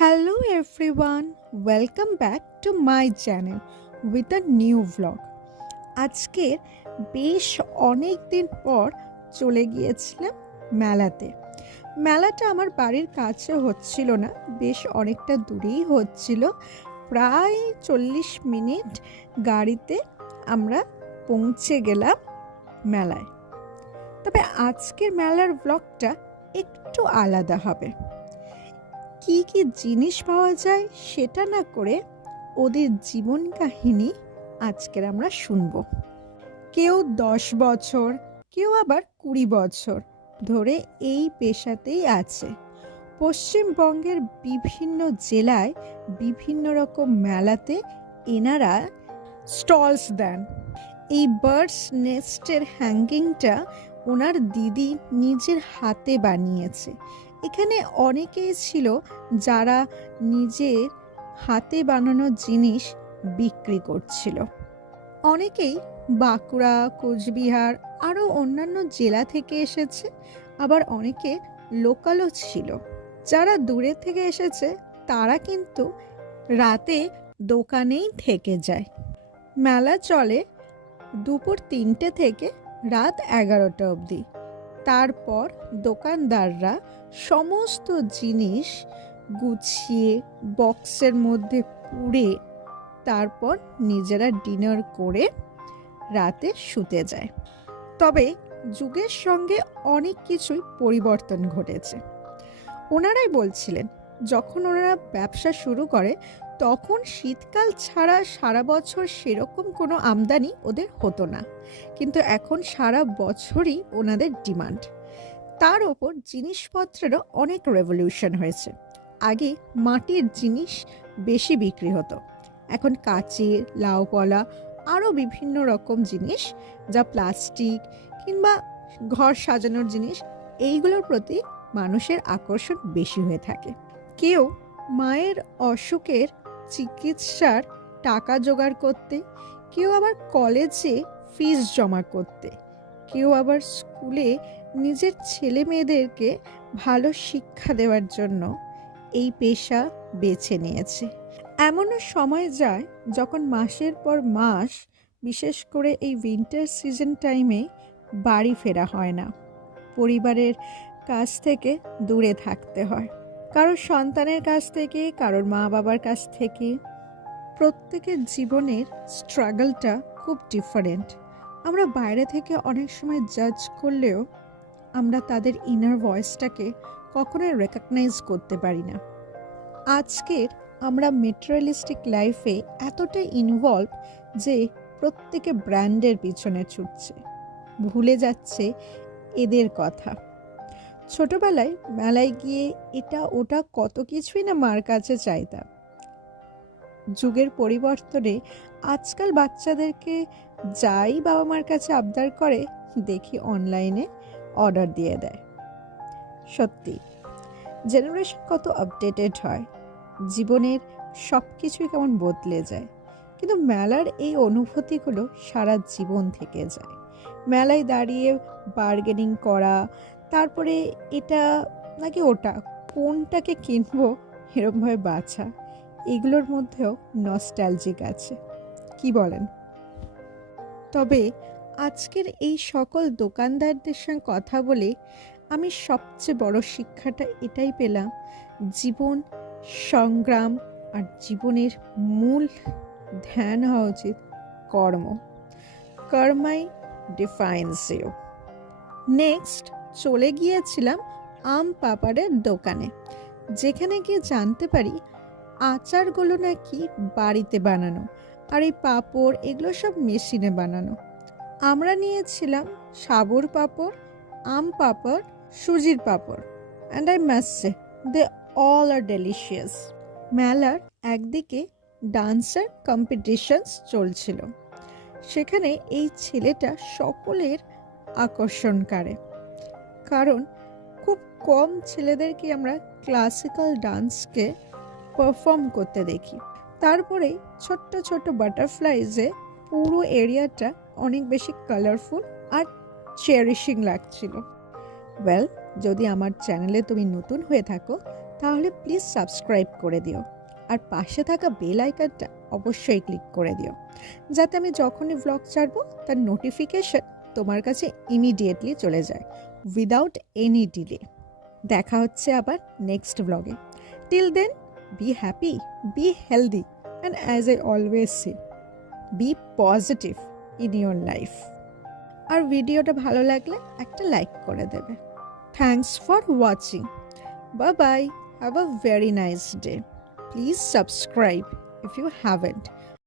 Hello everyone, welcome back to my channel with a new vlog. আজকের বেশ অনেক দিন পর চলে গিয়েছিলাম মেলাতে। মেলাটা আমার বাড়ির কাছে হচ্ছিল না, বেশ অনেকটা দূরেই হচ্ছিল। প্রায় 40 মিনিট গাড়িতে আমরা পৌঁছে গেলাম মেলায়। তবে আজকের মেলার ব্লগটা একটু আলাদা হবে। কি কি জিনিস পাওয়া যায় সেটা না করে ওদের জীবন কাহিনী আজকের আমরা শুনব। কেউ 10 বছর, কেউ আবার 20 বছর ধরে এই পেশাতেই আছে। পশ্চিমবঙ্গের বিভিন্ন জেলায় বিভিন্ন রকম মেলাতে এনারা স্টলস দেন। এই বার্ডস নেস্টের হ্যাঙ্গিংটা ওনার দিদি নিজের হাতে বানিয়েছে। এখানে অনেকেই ছিল যারা নিজের হাতে বানানো জিনিস বিক্রি করছিল। অনেকেই বাঁকুড়া, কোচবিহার আরও অন্যান্য জেলা থেকে এসেছে, আবার অনেকে লোকালও ছিল। যারা দূরে থেকে এসেছে তারা কিন্তু রাতে দোকানেই থেকে যায়। মেলা চলে দুপুর 3টে থেকে রাত 11টা অবধি। তারপর দোকানদাররা সমস্ত জিনিস গুছিয়ে বক্সের মধ্যে পুরে তারপর নিজেরা ডিনার করে রাতে শুতে যায়। তবে যুগের সঙ্গে অনেক কিছুই পরিবর্তন ঘটেছে। ওনারাই বলছিলেন যখন ওনারা ব্যবসা শুরু করে তখন শীতকাল ছাড়া সারা বছর সেরকম কোনো আমদানি ওদের হতো না, কিন্তু এখন সারা বছরই ওনাদের ডিমান্ড। তার ওপর জিনিসপত্রেরও অনেক রেভলিউশন হয়েছে। আগে মাটির জিনিস বেশি বিক্রি হতো, এখন কাচের, লাউপলা আরও বিভিন্ন রকম জিনিস যা প্লাস্টিক কিংবা ঘর সাজানোর জিনিস, এইগুলোর প্রতি মানুষের আকর্ষণ বেশি হয়ে থাকে। কেউ মায়ের অসুখের চিকিৎসার টাকা জোগাড় করতে, কেউ আবার কলেজে ফিস জমা করতে, কেউ আবার স্কুলে নিজের ছেলে মেয়েদেরকে ভালো শিক্ষা দেওয়ার জন্য এই পেশা বেছে নিয়েছে। এমনও সময় যায় যখন মাসের পর মাস, বিশেষ করে এই উইন্টার সিজন টাইমে বাড়ি ফেরা হয় না। পরিবারের কাছ থেকে দূরে থাকতে হয়, কারোর সন্তানের কাছ থেকে, কারোর মা বাবার কাছ থেকে। প্রত্যেকের জীবনের স্ট্রাগলটা খুব ডিফারেন্ট। আমরা বাইরে থেকে অনেক সময় জাজ করলেও আমরা তাদের ইনার ভয়েসটাকে কখনোই রেকগনাইজ করতে পারি না। আজকের আমরা মেটেরিয়ালিস্টিক লাইফে এতটাই ইনভলভ যে প্রত্যেকে ব্র্যান্ডের পিছনে ছুটছে, ভুলে যাচ্ছে এদের কথা। ছোটবেলায় মেলায় গিয়ে এটা ওটা কত কিছুই না মার কাছে চাইতাম। যুগের পরিবর্তনে আজকাল বাচ্চাদেরকে যাই বাবা মার কাছে আবদার করে দেখি অনলাইনে অর্ডার দিয়ে দেয়। সত্যি জেনারেশন কত আপডেটেড হয়, জীবনের সব কিছুই কেমন বদলে যায়, কিন্তু মেলার এই অনুভূতিগুলো সারা জীবন থেকে যায়। মেলায় দাঁড়িয়ে বার্গেনিং করা, তারপরে এটা নাকি ওটা, কোনটাকে কিনবো এরমভাবে বাছা, এগুলোর মধ্যেও নস্টালজিক আছে, কি বলেন? তবে আজকের এই সকল দোকানদারদের সঙ্গে কথা বলে আমি সবচেয়ে বড় শিক্ষাটা এটাই পেলাম, জীবন সংগ্রাম আর জীবনের মূল ধ্যান হওয়া উচিত কর্ম। কর্মাই ডিফাইন্স ইউ। নেক্সট চলে গিয়েছিলাম আম পাপড়ের দোকানে, যেখানে গিয়ে জানতে পারি আচারগুলো নাকি বাড়িতে বানানো, আর এই পাঁপড় এগুলো সব মেশিনে বানানো। আমরা নিয়েছিলাম সাবুর পাঁপড়, আম পাঁপড়, সুজির পাঁপড়, and I must say they all are delicious. মেলার একদিকে ডান্সের কম্পিটিশনস চলছিল, সেখানে এই ছেলেটা সকলের আকর্ষণ করে, কারণ খুব কম ছেলেদেরকে আমরা ক্লাসিক্যাল ডান্সকে পারফর্ম করতে দেখি। তারপরে ছোট্ট ছোট্ট বাটারফ্লাইজে পুরো এরিয়াটা অনেক বেশি কালারফুল আর চেরিশিং লাগছিল। ওয়েল, যদি আমার চ্যানেলে তুমি নতুন হয়ে থাকো তাহলে প্লিজ সাবস্ক্রাইব করে দিও, আর পাশে থাকা বেল আইকনটা অবশ্যই ক্লিক করে দিও, যাতে আমি যখনই ব্লগ ছাড়বো তার নোটিফিকেশন তোমার কাছে ইমিডিয়েটলি চলে যায় উইদাউট এনি ডিলে। দেখা হচ্ছে আবার next blog. Till then, be happy, be healthy, and as I always say, be positive in your life. আর ভিডিওটা ভালো লাগলে একটা লাইক করে দেবে। Thanks for watching. Bye bye. Have a very nice day. Please subscribe if you haven't.